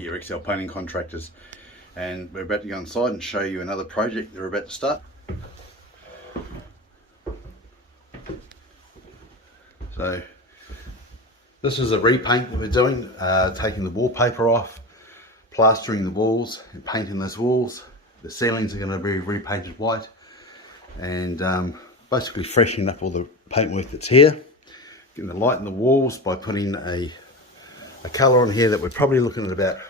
here, XL Painting Contractors, and we're about to go inside and show you another project they're about to start. So this is a repaint that we're doing, taking the wallpaper off, plastering the walls and painting those walls. The ceilings are going to be repainted white, and basically freshening up all the paintwork that's here, getting the light in the walls by putting a colour on here that we're probably looking at about a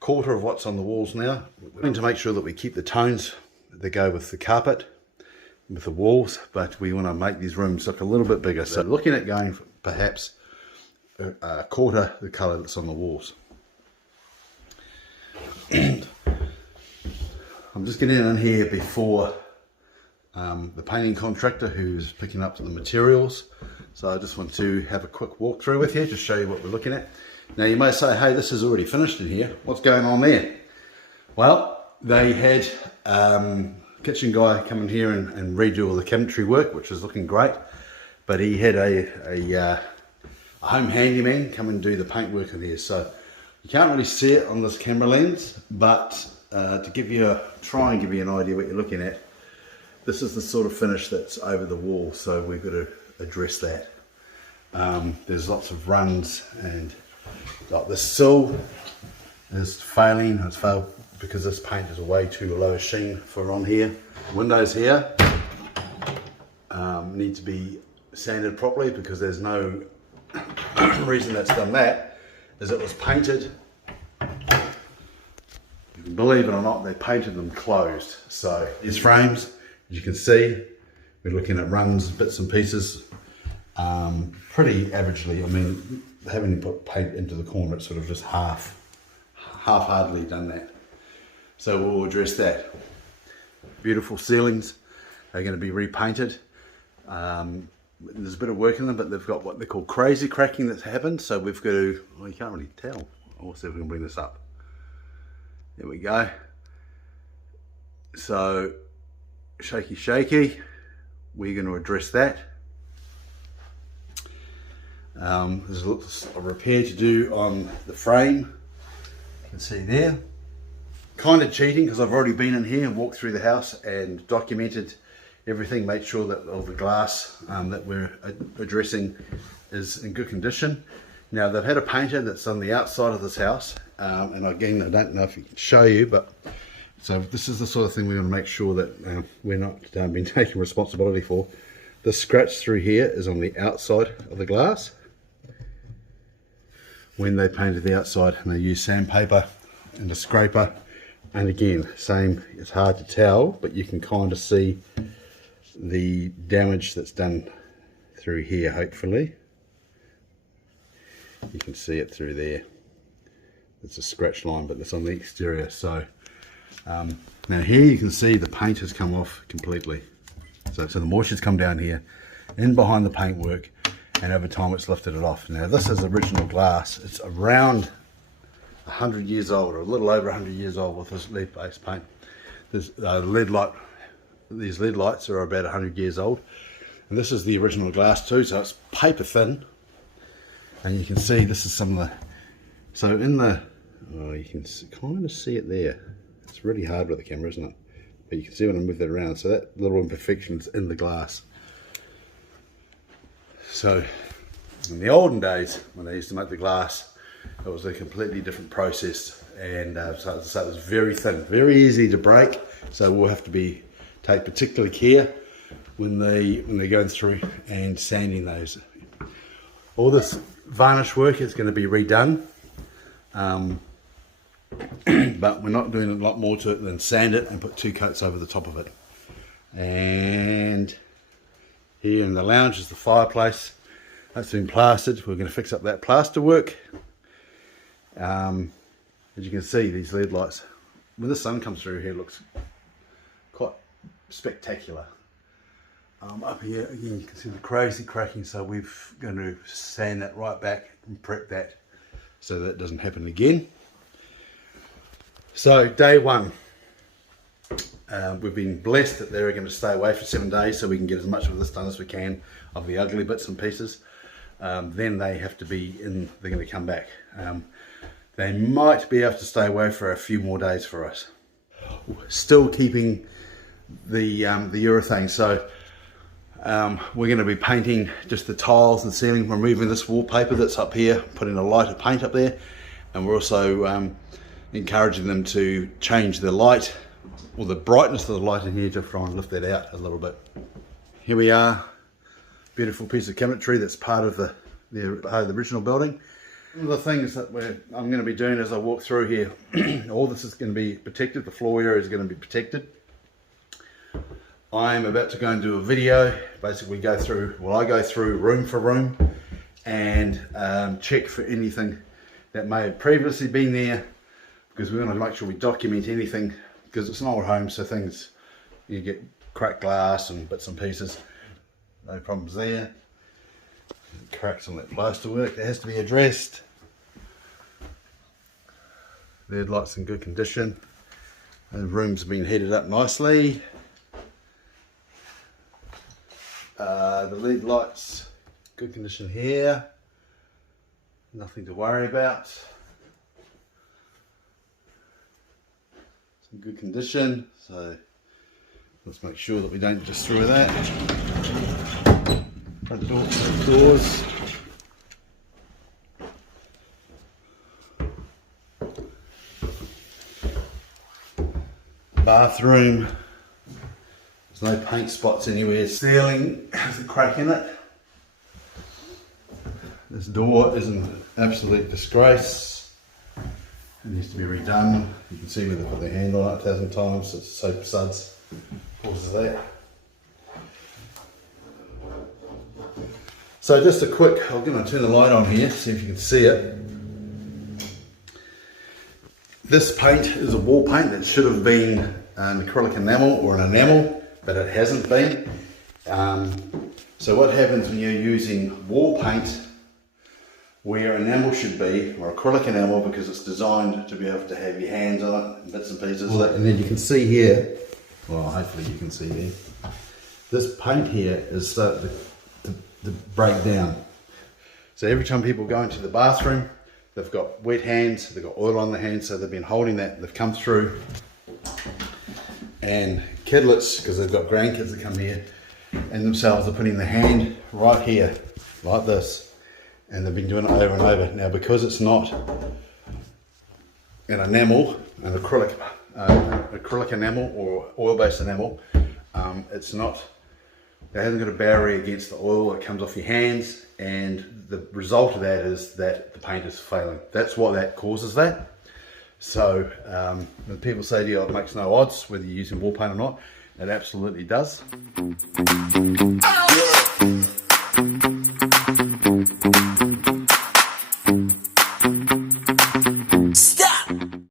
quarter of what's on the walls now. We need to make sure that we keep the tones that go with the carpet, with the walls, but we want to make these rooms look a little bit bigger. So looking at going for perhaps a quarter the colour that's on the walls. I'm just getting in here before the painting contractor who's picking up the materials. So I just want to have a quick walkthrough with you, just show you what we're looking at. Now you may say, hey, this is already finished in here. What's going on there? Well, they had kitchen guy come in here and redo all the cabinetry work, which is looking great. But he had a home handyman come and do the paint work in here. So you can't really see it on this camera lens, but to try and give you an idea what you're looking at, this is the sort of finish that's over the wall. So we've got to address that. There's lots of runs, and like this sill is failing. It's failed because this paint is a way too low a sheen for on here. Windows here need to be sanded properly, because there's no reason that's done that is it was painted. Believe it or not, they painted them closed. So these frames, as you can see, we're looking at runs, bits and pieces, pretty averagely. I mean, having put paint into the corner, it's sort of just half-heartedly done that. So we'll address that. Beautiful ceilings are going to be repainted. There's a bit of work in them, but they've got what they call crazy cracking that's happened. So we've got to, well, you can't really tell. I'll see if we can bring this up. There we go. So shaky. We're going to address that. There's a repair to do on the frame. You can see there. Kind of cheating, because I've already been in here and walked through the house and documented everything, made sure that all the glass that we're addressing is in good condition. Now, they've had a painter that's on the outside of this house, and again, I don't know if he can show you, but so this is the sort of thing we want to make sure that we're not being taking responsibility for. The scratch through here is on the outside of the glass. When they painted the outside, and they used sandpaper and a scraper, and again, same, it's hard to tell, but you can kind of see the damage that's done through here. Hopefully you can see it through there. It's a scratch line, but it's on the exterior. So now here you can see the paint has come off completely. So the moisture's come down here in behind the paint work, and over time it's lifted it off. Now this is original glass. It's around 100 years old, or a little over 100 years old, with this lead based paint. This these lead lights are about 100 years old, and this is the original glass too, so it's paper thin. And you can see this is some of the, so in the, oh, you can kind of see it there. It's really hard with the camera, isn't it? But you can see when I move that around, so that little imperfection's in the glass. So in the olden days, when they used to make the glass, it was a completely different process, and so it was very thin, very easy to break. So we'll have to take particular care when they're going through and sanding those. All this varnish work is going to be redone, but we're not doing a lot more to it than sand it and put 2 coats over the top of it. And here in the lounge is the fireplace. That's been plastered. We're going to fix up that plaster work. As you can see, these LED lights, when the sun comes through here, it looks quite spectacular. Up here again, you can see the crazy cracking, so we're going to sand that right back and prep that so that it doesn't happen again. So day one, we've been blessed that they're going to stay away for 7 days, so we can get as much of this done as we can of the ugly bits and pieces. Then they have to be in, they're going to come back. they might be able to stay away for a few more days for us. Still keeping the urethane, so we're going to be painting just the tiles and ceiling, removing this wallpaper that's up here, putting a lighter paint up there, and we're also encouraging them to change the light or the brightness of the light in here to try and lift that out a little bit. Here we are, beautiful piece of cabinetry that's part of the original building. One of the things that I'm going to be doing as I walk through here, all this is going to be protected, the floor area is going to be protected. I'm about to go and do a video, basically I go through room for room and check for anything that may have previously been there, because we want to make sure we document anything, because it's an old home, so things, you get cracked glass and bits and pieces. No problems there. Cracks on that plasterwork that has to be addressed. The light's in good condition. The room's been heated up nicely. The LED lights, good condition here. Nothing to worry about. It's in good condition, so let's make sure that we don't destroy that. Front doors. Bathroom. There's no paint spots anywhere. Ceiling has a crack in it. This door is an absolute disgrace. It needs to be redone. You can see where they put their hand on it 1,000 times. It's soap suds. Causes that. So just a quick, I'm going to turn the light on here, see if you can see it. This paint is a wall paint that should have been an acrylic enamel or an enamel, but it hasn't been. So what happens when you're using wall paint where enamel should be, or acrylic enamel, because it's designed to be able to have your hands on it and bits and pieces. And then you can see here, well hopefully you can see there, this paint here is starting to break down. So every time people go into the bathroom, they've got wet hands, they've got oil on their hands, so they've been holding that, they've come through. And kidlets, because they've got grandkids that come here, and themselves are putting the hand right here, like this, and they've been doing it over and over. Now because it's not an enamel, an acrylic enamel or oil-based enamel, it's not, it hasn't got a barrier against the oil that comes off your hands, and the result of that is that the paint is failing. That's what that causes that. So when people say to you, it makes no odds whether you're using wall paint or not, it absolutely does.